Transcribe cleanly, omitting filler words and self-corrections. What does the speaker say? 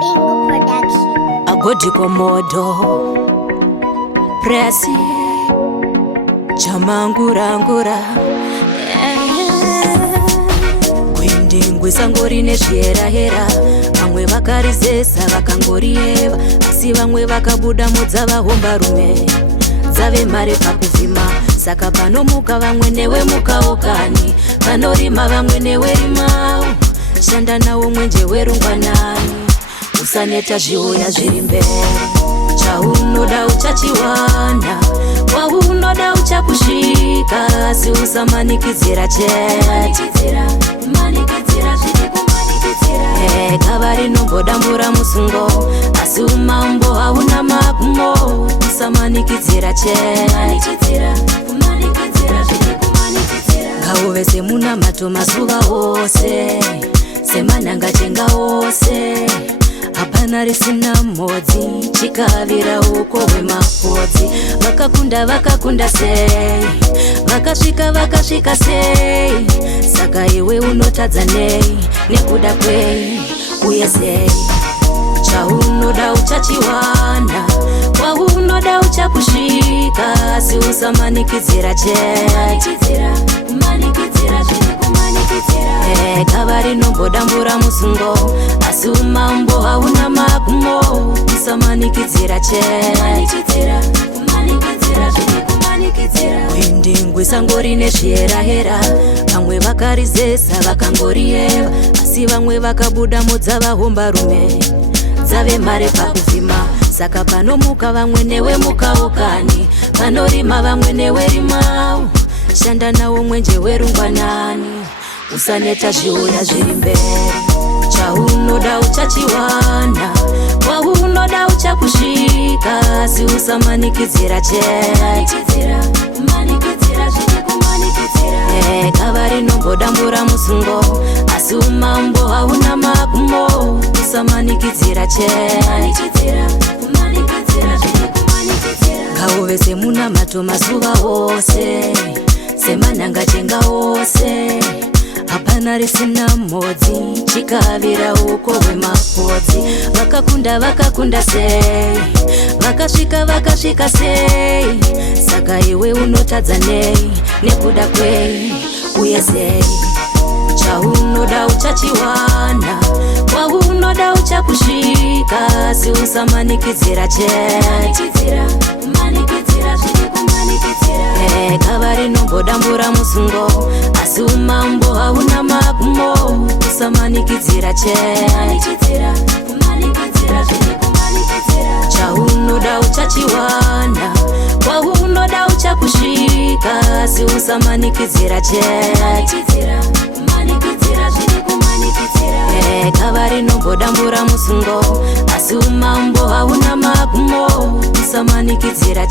Bingo Production. Agodi Komodo Presi Chamangurangura Gwindingwi sangori nezvierahera. Vamwe vakarizesa vakangoriyeva, asi vamwe vakabuda mudzavahomba rume dzave mari pakuvhima. Saka panomuka vamwe newe mukawo kani, panorima vamwe newe rimawo. Shanda nawo mwenje werungwanani, usaneta zviuya zviri mberi. Chaunoda uchachiwana, waunoda uchakusvika, asi usamanikidzira gava rinombodambura musungo, asi umambo hauna magumo. Usamanikidzira ngauve semunamato mazuva ose, semanangatenga ose. Hapana risina modzi, chikavira uko wemafodzi. Vakakunda sei, vakasvika sei. Saka iwe unotadza nei, nekuda kwei uye sei. Chaunoda uchachiwana, waunoda uchakusvika, asi usamanikidzira gava rinombodambura musungo, asi umambo hauna magumo. Usamanikidzira gwindingwi sangori nezvierahera. Vamwe vakarizesa vakangoriyeva, asi vamwe vakabuda mudzavahomba rume dzave mari pakuvhima. Saka panomuka vamwe newe mukawo kani, panorima vamwe newe rimawo. Shanda nawo mwenje werungwanani, usaneta zviuya zviri mberi. Chaunoda uchachiwana, waunoda uchakusvika, asi usamanikidzira gava rinombodambura musungo, asi umambo hauna magumo. Usamanikidzira ngauve semunamato mazuva ose, semanangatenga ose. Hapana risina modzi, chikavira uko wemafodzi. Vakakunda sei, vakasvika sei. Saka iwe unotadza nei, nekuda kwei uye sei. Chaunoda uchachiwana, waunoda uchakusvika, asi usamanikidzira gava rinombodambura musungo, asi umambo hauna magumo. Usamanikidzira chaunoda uchachiwana, waunoda uchakusvika, asi usamanikidzira gava rinombodambura musungo, asi umambo hauna magumo. Usamanikidzira